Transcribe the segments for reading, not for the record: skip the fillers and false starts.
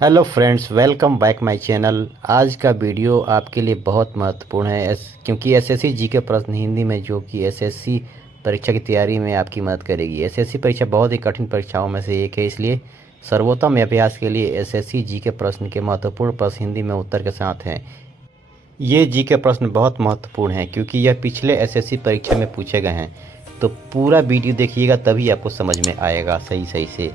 Hello friends, welcome back my channel. आज का video आपके लिए बहुत महत्वपूर्ण है क्योंकि एसएससी जी के प्रश्न हिंदी में जो कि एसएससी परीक्षा की तैयारी में आपकी मदद करेगी। एसएससी परीक्षा बहुत ही कठिन परीक्षाओं में से एक है, इसलिए सर्वोत्तम अभ्यास के लिए एसएससी जी के प्रश्न के महत्वपूर्ण प्रश्न हिंदी में उत्तर के साथ हैं। ये जी के प्रश्न बहुत महत्वपूर्ण हैं क्योंकि यह पिछले एसएससी परीक्षा में पूछे गए हैं। तो पूरा वीडियो देखिएगा तभी आपको समझ में आएगा सही से।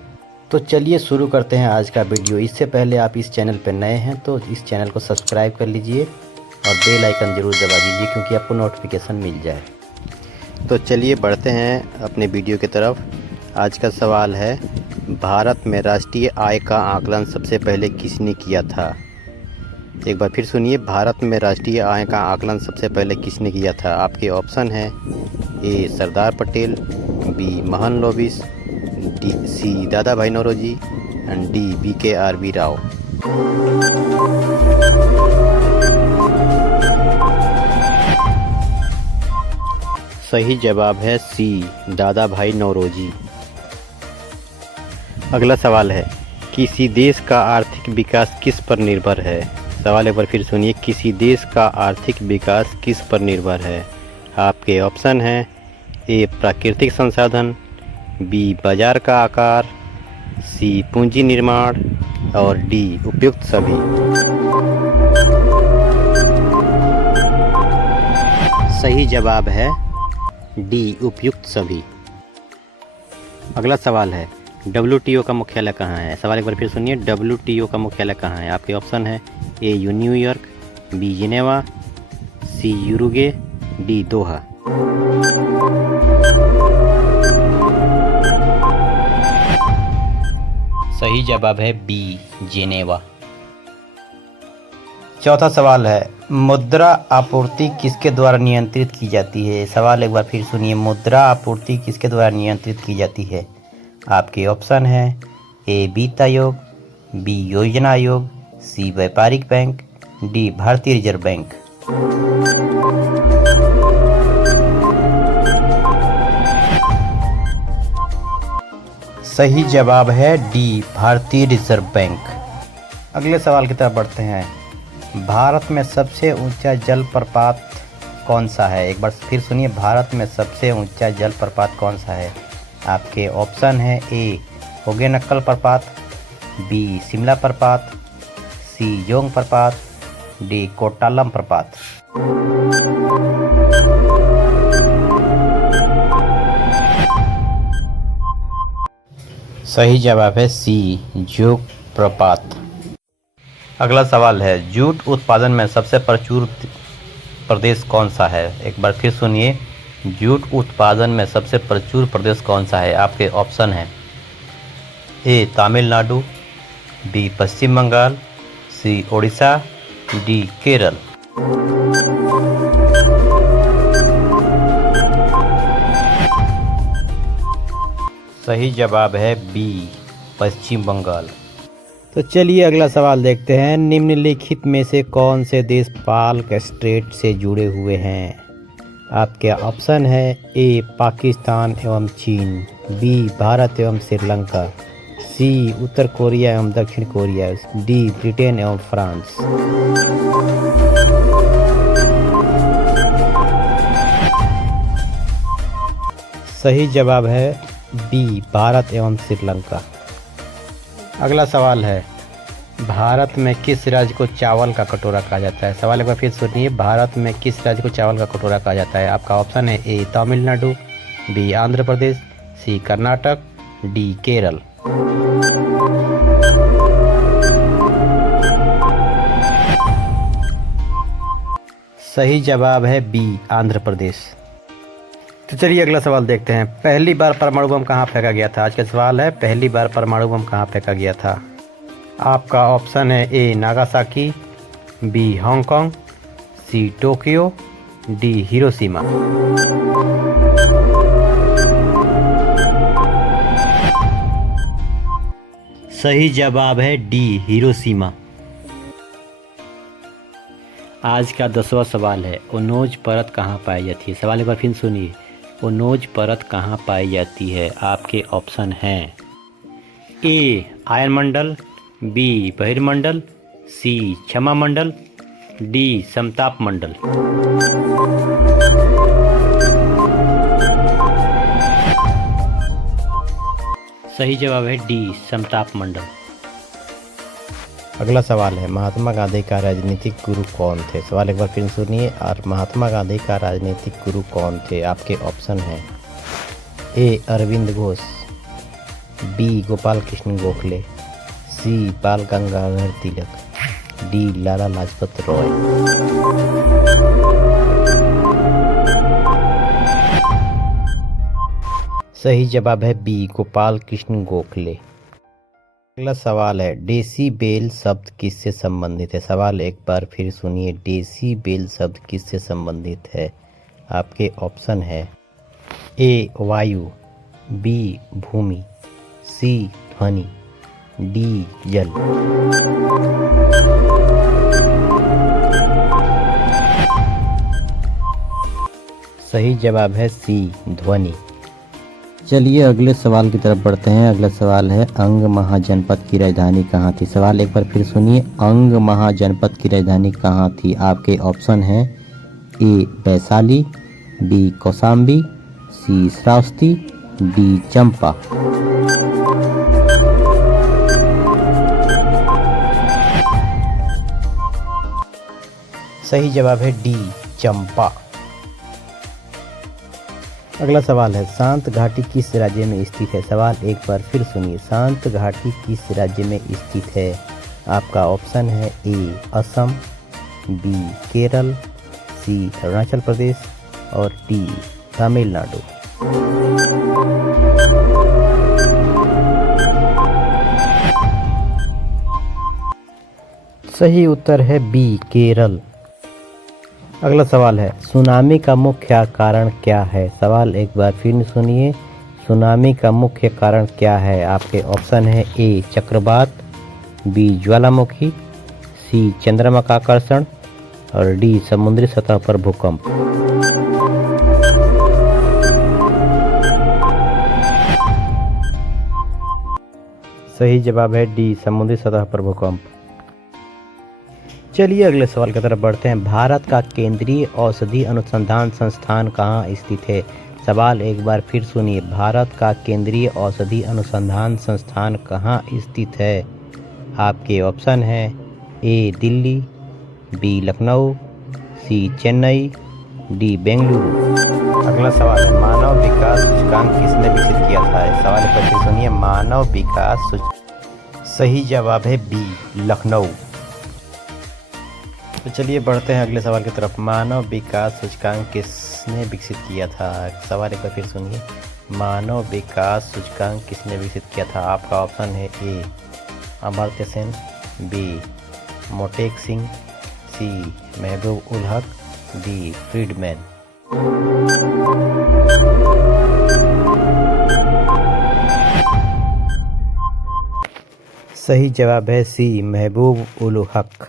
तो चलिए शुरू करते हैं आज का वीडियो। इससे पहले आप इस चैनल पर नए हैं तो इस चैनल को सब्सक्राइब कर लीजिए और बेल आइकन ज़रूर दबा दीजिए क्योंकि आपको नोटिफिकेशन मिल जाए। तो चलिए बढ़ते हैं अपने वीडियो की तरफ। आज का सवाल है, भारत में राष्ट्रीय आय का आकलन सबसे पहले किसने किया था? एक बार फिर सुनिए, भारत में राष्ट्रीय आय का आकलन सबसे पहले किसने किया था? आपके ऑप्शन हैं ए सरदार पटेल, बी महन लोबिस, C Dadabhai Naoroji and D BKRB Rao. सही जवाब है सी दादा भाई नौरोजी। अगला सवाल है, किसी देश का आर्थिक विकास किस पर निर्भर है? सवाल एक बार फिर सुनिए, किसी देश का आर्थिक विकास किस पर निर्भर है? आपके ऑप्शन हैं ए प्राकृतिक संसाधन, बी बाजार का आकार, सी पूंजी निर्माण और डी उपयुक्त सभी। सही जवाब है डी उपयुक्त सभी। अगला सवाल है, WTO का मुख्यालय कहाँ है? सवाल एक बार फिर सुनिए, WTO का मुख्यालय कहाँ है? आपके ऑप्शन है ए न्यूयॉर्क, बी जिनेवा, सी यूरुगे, डी दोहा। सही जवाब है बी जिनेवा। चौथा सवाल है, मुद्रा आपूर्ति किसके द्वारा नियंत्रित की जाती है? सवाल एक बार फिर सुनिए, मुद्रा आपूर्ति किसके द्वारा नियंत्रित की जाती है? आपके ऑप्शन है ए वित्त आयोग, बी योजना आयोग, सी व्यापारिक बैंक, डी भारतीय रिजर्व बैंक। सही जवाब है डी भारतीय रिजर्व बैंक। अगले सवाल की तरफ बढ़ते हैं, भारत में सबसे ऊंचा जलप्रपात कौन सा है? एक बार फिर सुनिए, भारत में सबसे ऊंचा जलप्रपात कौन सा है? आपके ऑप्शन है ए होगेनक्कल प्रपात, बी शिमला प्रपात, सी जोंग प्रपात, डी कोट्टालम प्रपात। सही जवाब है सी जोग प्रपात। अगला सवाल है, जूट उत्पादन में सबसे प्रचुर प्रदेश कौन सा है? एक बार फिर सुनिए, जूट उत्पादन में सबसे प्रचुर प्रदेश कौन सा है? आपके ऑप्शन है ए तमिलनाडु, बी पश्चिम बंगाल, सी ओडिशा, डी केरल। सही जवाब है बी पश्चिम बंगाल। तो चलिए अगला सवाल देखते हैं, निम्नलिखित में से कौन से देश पाल्क स्ट्रेट से जुड़े हुए हैं? आपके ऑप्शन है ए पाकिस्तान एवं चीन, बी भारत एवं श्रीलंका, सी उत्तर कोरिया एवं दक्षिण कोरिया, डी ब्रिटेन एवं फ्रांस। सही जवाब है बी भारत एवं श्रीलंका। अगला सवाल है, भारत में किस राज्य को चावल का कटोरा कहा जाता है? सवाल एक बार फिर सुनिए, भारत में किस राज्य को चावल का कटोरा कहा जाता है? आपका ऑप्शन है ए तमिलनाडु, बी आंध्र प्रदेश, सी कर्नाटक, डी केरल। सही जवाब है बी आंध्र प्रदेश। तो चलिए अगला सवाल देखते हैं, पहली बार परमाणु बम कहाँ फेंका गया था? आज का सवाल है, पहली बार परमाणु बम कहाँ फेंका गया था? आपका ऑप्शन है A Nagasaki, B Hong Kong, C Tokyo, D Hiroshima. सही जवाब है डी हिरोशिमा। आज का 10वां सवाल है, ओनोज परत कहाँ पाई जाती है? सवाल एक बार फिर सुनिए, ओनोज परत कहाँ पाई जाती है? आपके ऑप्शन हैं ए आयनमंडल, बी बहिर्मंडल, सी क्षमा मंडल, डी समताप मंडल। सही जवाब है डी समताप मंडल। अगला सवाल है, महात्मा गांधी का राजनीतिक गुरु कौन थे? सवाल एक बार फिर सुनिए। और महात्मा गांधी का राजनीतिक गुरु कौन थे? आपके ऑप्शन हैं ए अरविंद घोष, बी गोपाल कृष्ण गोखले, सी बाल गंगाधर तिलक, डी लाला लाजपत राय। सही जवाब है बी गोपाल कृष्ण गोखले। अगला सवाल है, डेसीबेल शब्द किससे संबंधित है? सवाल एक बार फिर सुनिए। डेसीबेल शब्द किससे संबंधित है? आपके ऑप्शन है ए वायु, बी भूमि, सी ध्वनि, डी जल। सही जवाब है सी ध्वनि। चलिए अगले सवाल की तरफ बढ़ते हैं। अगला सवाल है, अंग महाजनपद की राजधानी कहाँ थी? सवाल एक बार फिर सुनिए। अंग महाजनपद की राजधानी कहाँ थी? आपके ऑप्शन हैं ए वैशाली, बी कौशाम्बी, सी श्रावस्ती, डी चंपा। सही जवाब है डी चंपा। अगला सवाल है, शांत घाटी किस राज्य में स्थित है? सवाल एक बार फिर सुनिए। शांत घाटी किस राज्य में स्थित है? आपका ऑप्शन है ए असम, बी केरल, सी अरुणाचल प्रदेश और डी तमिलनाडु। सही उत्तर है बी केरल। अगला सवाल है, सुनामी का मुख्य कारण क्या है? सवाल एक बार फिर सुनिए। सुनामी का मुख्य कारण क्या है? आपके ऑप्शन है ए चक्रवात, बी ज्वालामुखी, सी चंद्रमा का आकर्षण और डी समुद्री सतह पर भूकंप। सही जवाब है डी समुद्री सतह पर भूकंप। चलिए अगले सवाल की तरफ बढ़ते हैं। भारत का केंद्रीय औषधि अनुसंधान संस्थान कहाँ स्थित है? सवाल एक बार फिर सुनिए। भारत का केंद्रीय औषधि अनुसंधान संस्थान कहाँ स्थित है? आपके ऑप्शन हैं ए दिल्ली, बी लखनऊ, सी चेन्नई, डी बेंगलुरु। अगला सवाल है, मानव विकास सूचकांक किसने विकसित किया था? सवाल एक बार फिर सुनिए। मानव विकास सूचकांक। सही जवाब है बी लखनऊ। तो चलिए बढ़ते हैं अगले सवाल की तरफ। मानव विकास सूचकांक किसने विकसित किया था? सवाल एक बार फिर सुनिए। मानव विकास सूचकांक किसने विकसित किया था? आपका ऑप्शन है ए अमर्त्य सेन, बी मोटेक सिंह, सी महबूब उल हक, डी फ्रीडमैन। सही जवाब है सी महबूब उल हक।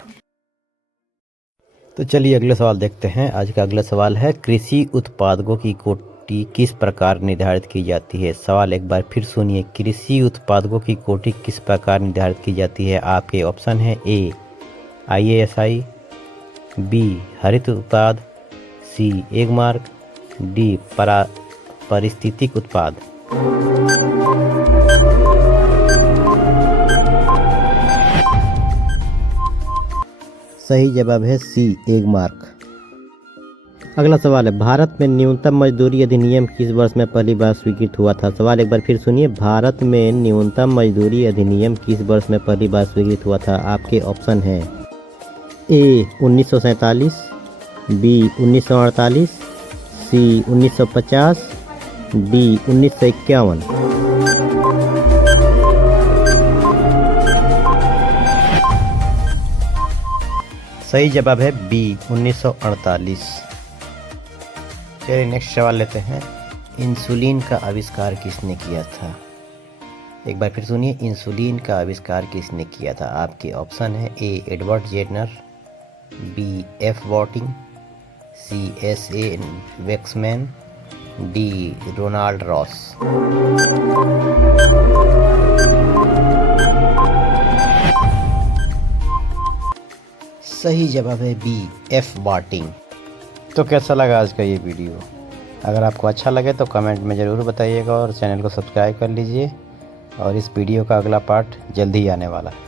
तो चलिए अगले सवाल देखते हैं। आज का अगला सवाल है, कृषि उत्पादकों की कोटि किस प्रकार निर्धारित की जाती है? सवाल एक बार फिर सुनिए। कृषि उत्पादकों की कोटि किस प्रकार निर्धारित की जाती है? आपके ऑप्शन है ए IASI, बी हरित उत्पाद, सी एक मार्क, डी पारिस्थितिक उत्पाद। सही जवाब है सी एक मार्क। अगला सवाल है, भारत में न्यूनतम मजदूरी अधिनियम किस वर्ष में पहली बार स्वीकृत हुआ था? सवाल एक बार फिर सुनिए। भारत में न्यूनतम मजदूरी अधिनियम किस वर्ष में पहली बार स्वीकृत हुआ था? आपके ऑप्शन हैं ए 1947, बी 1948, सी 1950, डी 1951। सही जवाब है बी 1948। चलिए नेक्स्ट सवाल लेते हैं। इंसुलिन का आविष्कार किसने किया था? एक बार फिर सुनिए। इंसुलिन का आविष्कार किसने किया था? आपके ऑप्शन है ए एडवर्ड जेनर, बी एफ वॉटिंग, सी SA वेक्समैन, डी रोनाल्ड रॉस। सही जवाब है बी, एफ बाटिंग। तो कैसा लगा आज का ये वीडियो? अगर आपको अच्छा लगे तो कमेंट में ज़रूर बताइएगा और चैनल को सब्सक्राइब कर लीजिए। और इस वीडियो का अगला पार्ट जल्दी ही आने वाला है।